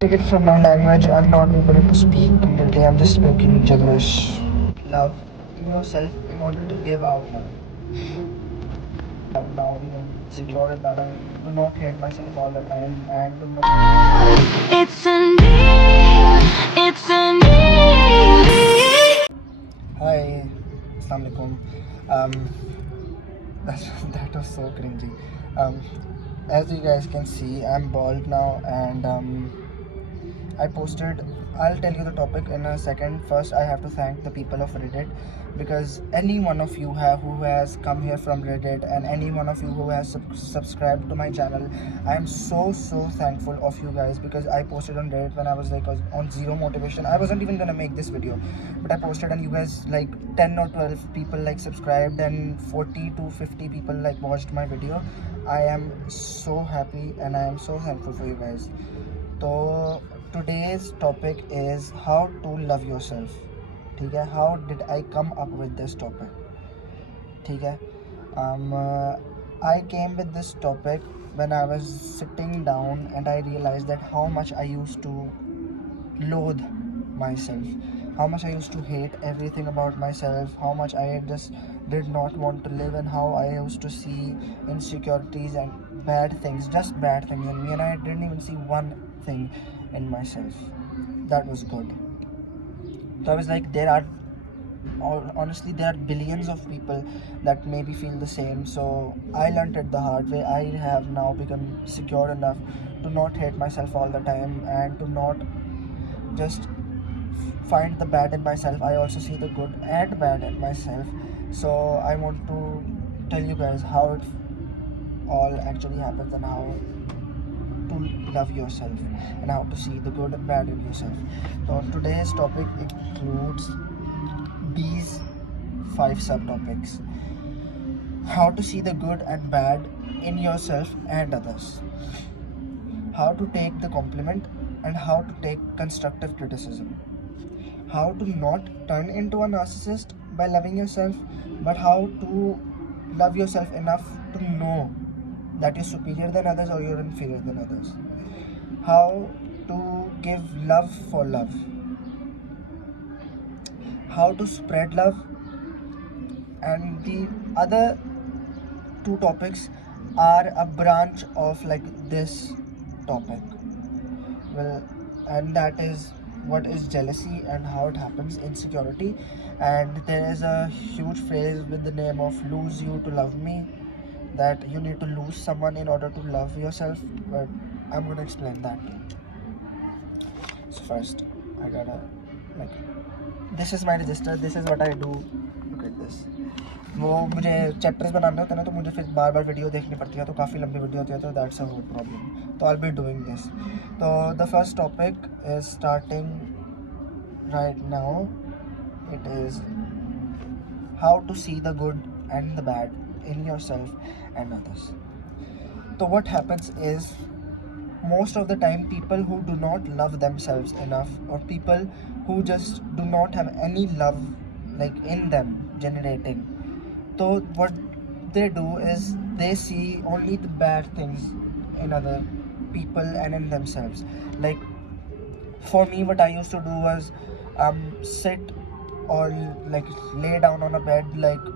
Take it from my language. I'm not able to speak clearly. I'm just speaking gibberish. Love yourself in order to give out love. I'm now secure that I do not hate myself all the time and do not. It's a need. It's a need. Hi, Assalamualaikum. Um, that was so cringy. Um, as you guys can see, I'm bald now, and I posted. I'll tell you the topic in a second. First, I have to thank the people of Reddit, because any one of you who has come here from Reddit, and any one of you who has subscribed to my channel, I am so thankful of you guys, because I posted on Reddit when I was like on zero motivation. I wasn't even gonna make this video, but I posted, and you guys, like 10 or 12 people like subscribed, and 40 to 50 people like watched my video. I am so happy and I am so thankful for you guys. So today's topic is how to love yourself. ठीक है? How did I come up with this topic? ठीक है? I came with this topic when I was sitting down and I realized that how much I used to loathe myself, how much I used to hate everything about myself, how much I just did not want to live, and how I used to see insecurities and bad things, just bad things in me, and I didn't even see one thing in myself that was good. So I was like, honestly, there are billions of people that maybe feel the same. So I learned it the hard way. I have now become secure enough to not hate myself all the time, and to not just find the bad in myself. I also see the good and bad in myself. So I want to tell you guys how it all actually happens, and how to love yourself, and how to see the good and bad in yourself. So today's topic includes these 5 subtopics: how to see the good and bad in yourself and others, how to take the compliment and how to take constructive criticism, how to not turn into a narcissist by loving yourself, but how to love yourself enough to know that you're superior than others or you're inferior than others, how to give love for love, how to spread love, and the other 2 topics are a branch of like this topic. Well, and that is what is jealousy and how it happens, insecurity, and there is a huge phrase with the name of lose you to love me, that you need to lose someone in order to love yourself, but I'm going to explain that. So first I gotta, like, this is my register, this is what I do. Look at this. वो मुझे chapters बनाने होते हैं ना, तो मुझे फिर बार बार video देखनी पड़ती है, तो काफ़ी लंबी वीडियो होती है, तो दैट्स अ प्रॉब्लम. तो I will be doing this. तो the first topic is starting right now. It is how to see the good and the bad in yourself and others. So what happens is, most of the time, people who do not love themselves enough, or people who just do not have any love like in them generating, so what they do is they see only the bad things in other people and in themselves. Like for me, what I used to do was sit or like lay down on a bed like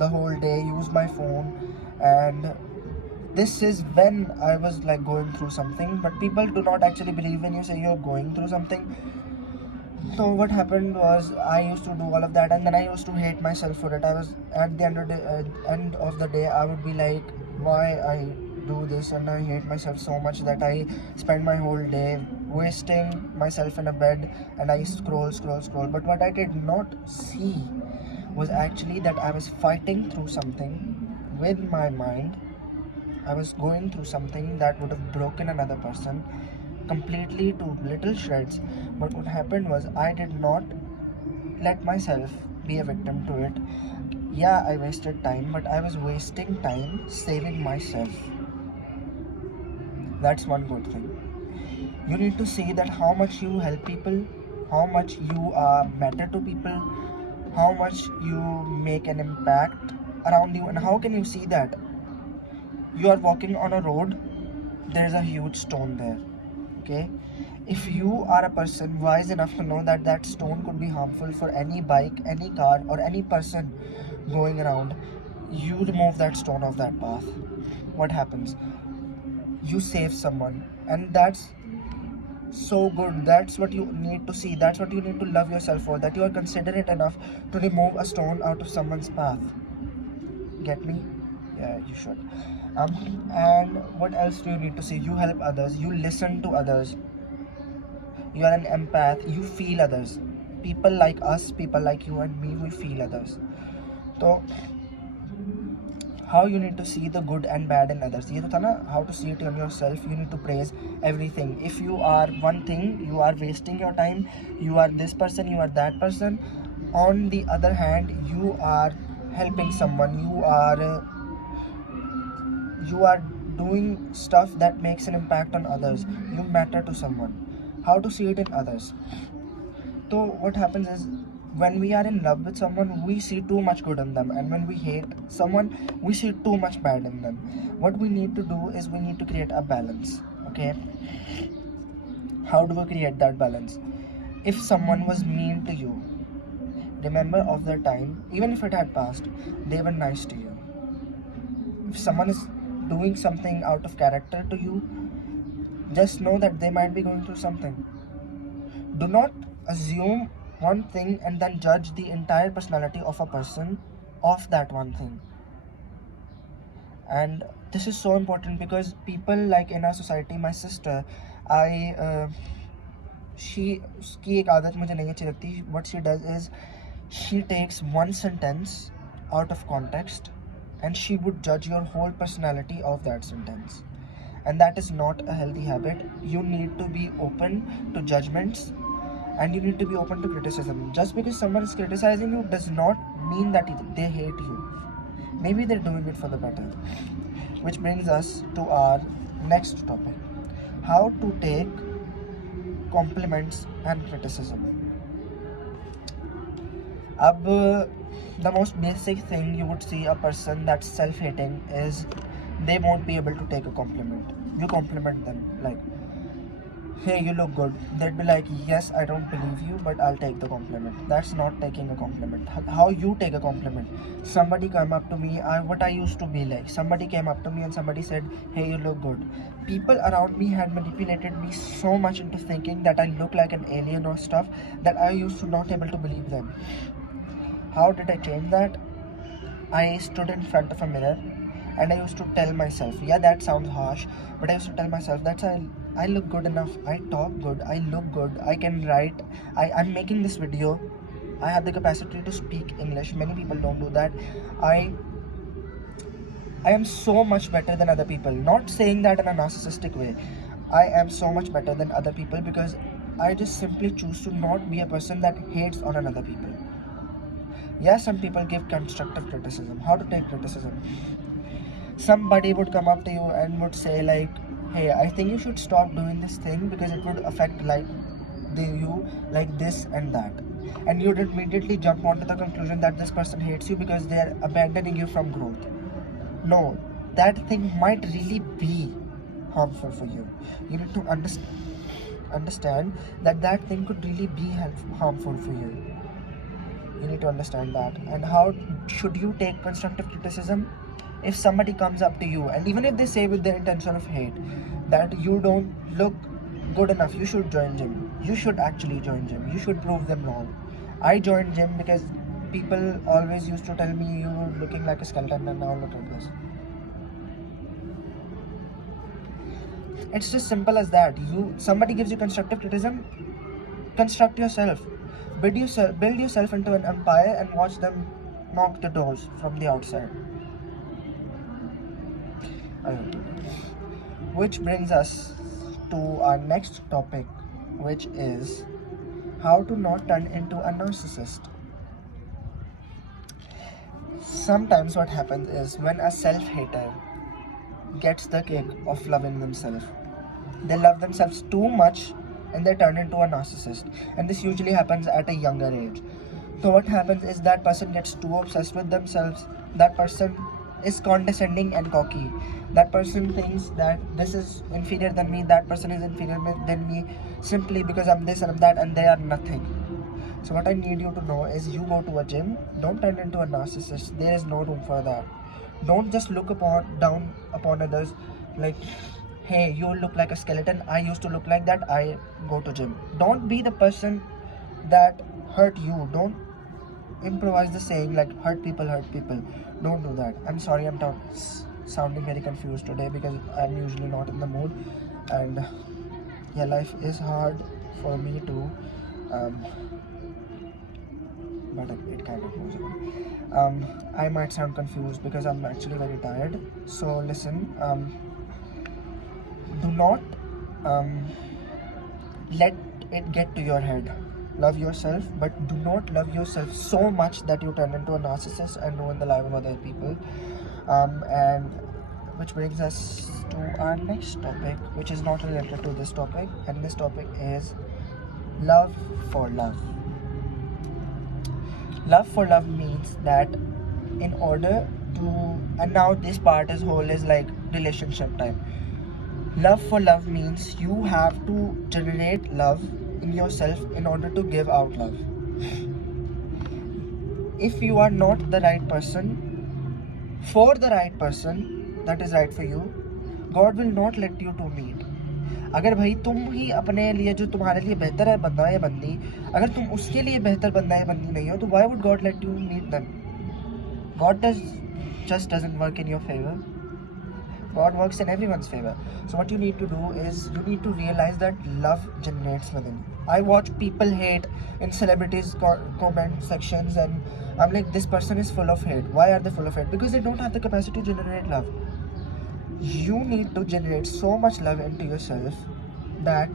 the whole day, use my phone, and this is when I was like going through something. But people do not actually believe when you say you're going through something. So what happened was, I used to do all of that, and then I used to hate myself for it. I was at the end of the day, I would be like, why I do this, and I hate myself so much that I spend my whole day wasting myself in a bed, and I scroll. But what I did not see was actually that I was fighting through something with my mind. I was going through something that would have broken another person completely to little shreds. But what happened was, I did not let myself be a victim to it. Yeah, I wasted time, but I was wasting time saving myself. That's one good thing. You need to see that how much you help people, how much you matter to people, how much you make an impact around you. And how can you see that? You are walking on a road, there's a huge stone there, okay? If you are a person wise enough to know that that stone could be harmful for any bike, any car, or any person going around, you remove that stone off that path. What happens? You save someone, and that's so good. That's what you need to see. That's what you need to love yourself for, that you are considerate enough to remove a stone out of someone's path. Get me? Yeah, you should. And what else do you need to see? You help others, you listen to others, you are an empath, you feel others. People like us, people like you and me, we feel others. So how you need to see the good and bad in others, ये तो था ना, how to see it in yourself. You need to praise everything. If you are one thing, you are wasting your time, you are this person, you are that person. On the other hand, you are helping someone, you are doing stuff that makes an impact on others, you matter to someone. How to see it in others? So what happens is, when we are in love with someone, we see too much good in them, and when we hate someone, we see too much bad in them. What we need to do is, we need to create a balance. Okay, how do we create that balance? If someone was mean to you, remember of the time, even if it had passed, they were nice to you. If someone is doing something out of character to you, just know that they might be going through something. Do not assume one thing and then judge the entire personality of a person of that one thing. And this is so important, because people like in our society, my sister, she उसकी एक आदत मुझे नहीं अच्छी लगती. What she does is, she takes one sentence out of context and she would judge your whole personality of that sentence, and that is not a healthy habit. You need to be open to judgments, and you need to be open to criticism. Just because someone is criticizing you does not mean that they hate you. Maybe they're doing it for the better. Which brings us to our next topic: how to take compliments and criticism. The most basic thing you would see a person that's self-hating is, they won't be able to take a compliment. You compliment them like, hey, you look good. They'd be like, yes, I don't believe you, but I'll take the compliment. That's not taking a compliment. How you take a compliment? Somebody came up to me, what I used to be like. Somebody came up to me and somebody said, hey, you look good. People around me had manipulated me so much into thinking that I look like an alien or stuff, that I used to not able to believe them. How did I change that? I stood in front of a mirror and I used to tell myself, yeah, that sounds harsh, but I used to tell myself, I look good enough, I talk good, I look good, I can write, I'm making this video, I have the capacity to speak English. Many people don't do that. I am so much better than other people. Not saying that in a narcissistic way. I am so much better than other people because I just simply choose to not be a person that hates on another people. Yes, some people give constructive criticism. How to take criticism? Somebody would come up to you and would say like, hey, I think you should stop doing this thing because it would affect you like this and that. And you'd immediately jump onto the conclusion that this person hates you because they are abandoning you from growth. No, that thing might really be harmful for you. You need to understand that thing could really be harmful for you. You need to understand that. And how should you take constructive criticism? If somebody comes up to you, and even if they say with the intention of hate that you don't look good enough, you should join gym. You should actually join gym. You should prove them wrong. I joined gym because people always used to tell me, you're looking like a skeleton, and now look at this. It's just simple as that. Somebody gives you constructive criticism, construct yourself. Build yourself into an empire and watch them knock the doors from the outside. Which brings us to our next topic, which is how to not turn into a narcissist. Sometimes what happens is, when a self-hater gets the kick of loving themselves, they love themselves too much and they turn into a narcissist. And this usually happens at a younger age. So what happens is, that person gets too obsessed with themselves. That person is condescending and cocky. That person thinks that this is inferior than me, that person is inferior than me. simply because I'm this and I'm that and they are nothing. So what I need you to know is, you go to a gym, don't turn into a narcissist. There is no room for that. Don't just look down upon others like, hey, you look like a skeleton, I used to look like that, I go to gym. Don't be the person that hurt you. Don't improvise the saying like hurt people. Don't do that. I'm sorry, I'm sounding very confused today because I'm usually not in the mood, and yeah, life is hard for me too, but it kind of goes on. I might sound confused because I'm actually very tired. So listen, do not let it get to your head. Love yourself, but do not love yourself so much that you turn into a narcissist and ruin the life of other people. And which brings us to our next topic, which is not related to this topic, and this topic is love for love. Love for love means that in order to, and now this part is whole is like relationship type. Love for love means you have to generate love in yourself in order to give out love. If you are not the right person for the right person that is right for you, God will not let you to meet. अगर भाई तुम ही अपने लिए, जो तुम्हारे लिए बेहतर है बंदा या बंदी, अगर तुम उसके लिए बेहतर बंदा या बंदी नहीं हो, तो why would God let you meet them? God just doesn't work in your favor. God works in everyone's favor. So what you need to do is, you need to realize that love generates within. I watch people hate in celebrities comment sections, and I'm like, this person is full of hate. Why are they full of hate? Because they don't have the capacity to generate love. You need to generate so much love into yourself that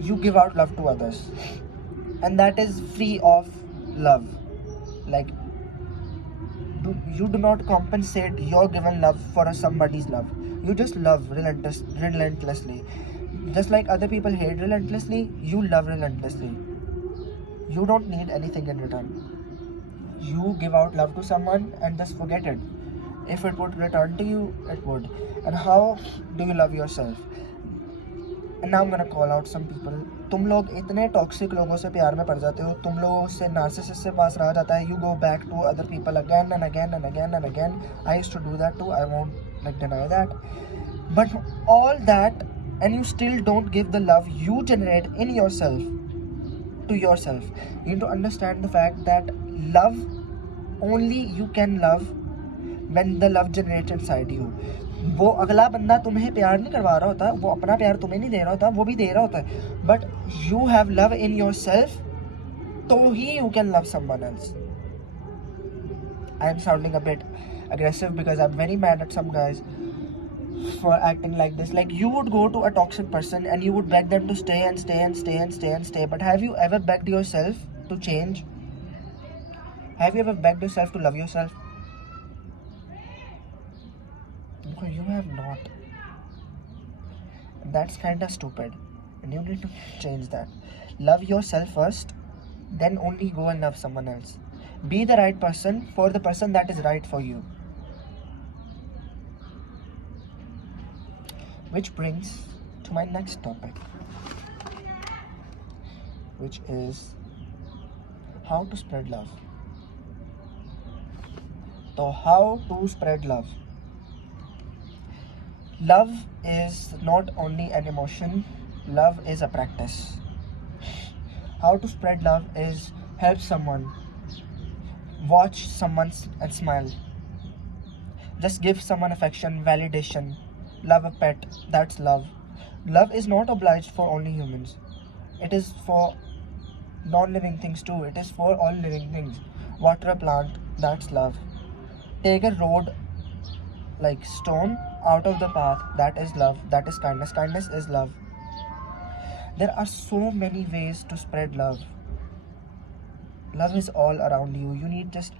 you give out love to others, and that is free of love. Like, you do not compensate your given love for somebody's love. You just love relentlessly. Just like other people hate relentlessly, you love relentlessly. You don't need anything in return. You give out love to someone and just forget it. If it would return to you, it would. And how do you love yourself? And now I'm gonna call out some people. तुम लोग इतने toxic लोगों से प्यार में पड़ जाते हो, तुम लोगों से नार्सिसिस्ट से पास रहा जाता है, you go back to other people again and again and again and again. I used to do that too, I won't like deny that. But all that, and you still don't give the love you generate in yourself to yourself. You need to understand the fact that love, only you can love when the love generates inside you. वो अगला बंदा तुम्हें प्यार नहीं करवा रहा होता, वो अपना प्यार तुम्हें नहीं दे रहा होता, वो भी दे रहा होता है, but you have love in yourself, तो ही you can love someone else. I am sounding a bit aggressive because I'm very mad at some guys for acting like this. Like, you would go to a toxic person and you would beg them to stay and stay and stay and stay and stay, but have you ever begged yourself to change? Have you ever begged yourself to love yourself? No, you have not. That's kind of stupid, and you need to change that. Love yourself first, then only go and love someone else. Be the right person for the person that is right for you. Which brings to my next topic, which is how to spread love. So how to spread love? Love is not only an emotion, love is a practice. How to spread love is help someone, watch someone and smile. Just give someone affection, validation, love a pet, that's love. Love is not obliged for only humans. It is for non-living things too. It is for all living things. Water a plant, that's love. Take a road like stone out of the path, that is love, that is kindness. Kindness is love. There are so many ways to spread love. Love is all around you. You need just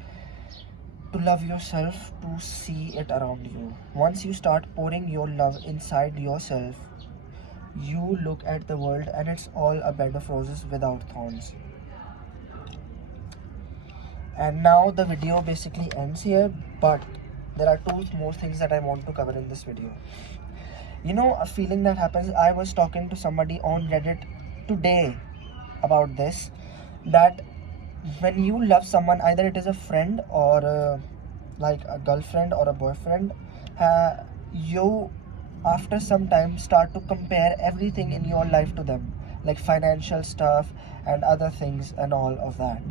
to love yourself to see it around you. Once you start pouring your love inside yourself, you look at the world and it's all a bed of roses without thorns. And now the video basically ends here, but there are two more things that I want to cover in this video. You know, a feeling that happens, I was talking to somebody on Reddit today about this, that when you love someone, either it is a friend or like a girlfriend or a boyfriend, you after some time start to compare everything in your life to them, like financial stuff and other things and all of that.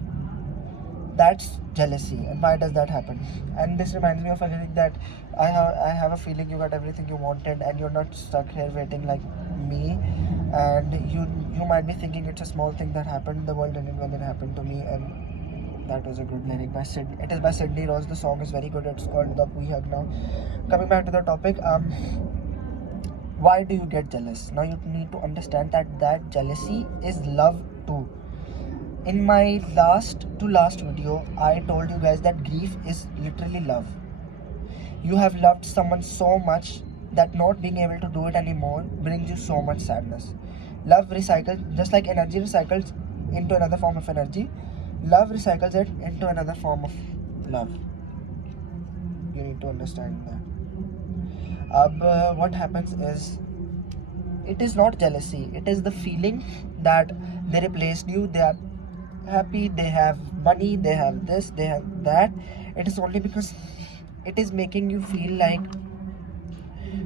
That's jealousy. And why does that happen? And this reminds me of a feeling that I have a feeling you got everything you wanted and you're not stuck here waiting like me. And you might be thinking it's a small thing that happened in the world, and when it happened to me. And that was a good lyric by Sid. It is by Sydney Rose. The song is very good. It's called The We Hug Now. Coming back to the topic, why do you get jealous? Now you need to understand that jealousy is love too. In my last video, I told you guys that grief is literally love. You have loved someone so much that not being able to do it anymore brings you so much sadness. Love recycles, just like energy recycles into another form of energy, love recycles it into another form of love. You need to understand that. What happens is, it is not jealousy, it is the feeling that they replaced you, they are happy, they have money, they have this, they have that. It is only because it is making you feel like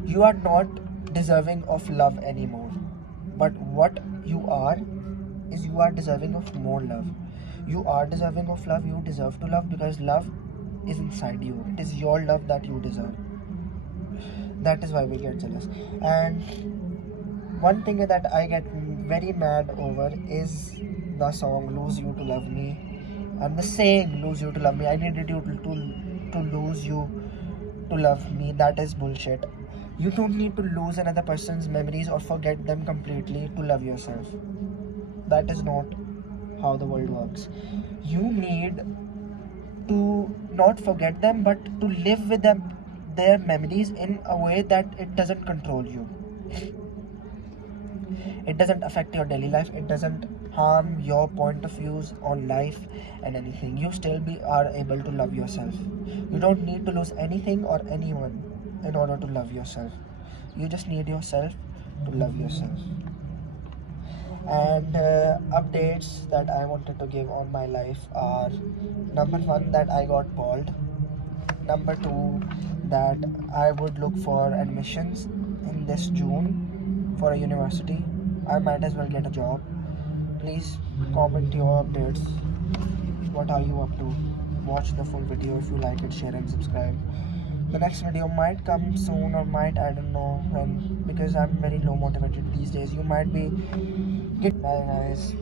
you are not deserving of love anymore. But what you are is, you are deserving of more love. You are deserving of love. You deserve to love, because love is inside you. It is your love that you deserve. That is why we get jealous. And one thing that I get very mad over is the song Lose You to Love Me, and the saying lose you to love me. I needed you to lose you to love me. That is bullshit. You don't need to lose another person's memories or forget them completely to love yourself. That is not how the world works. You need to not forget them, but to live with them, their memories, in a way that it doesn't control you. It doesn't affect your daily life. It doesn't harm your point of views on life and anything. You still are able to love yourself. You don't need to lose anything or anyone in order to love yourself. You just need yourself to love yourself. And updates that I wanted to give on my life are: number 1, that I got bald. Number 2, that I would look for admissions in this June for a university. I might as well get a job. Please comment your updates. What are you up to? Watch the full video. If you like it, share and subscribe. The next video might come soon, or might, I don't know when, because I'm very low motivated these days. You might be. Bye guys.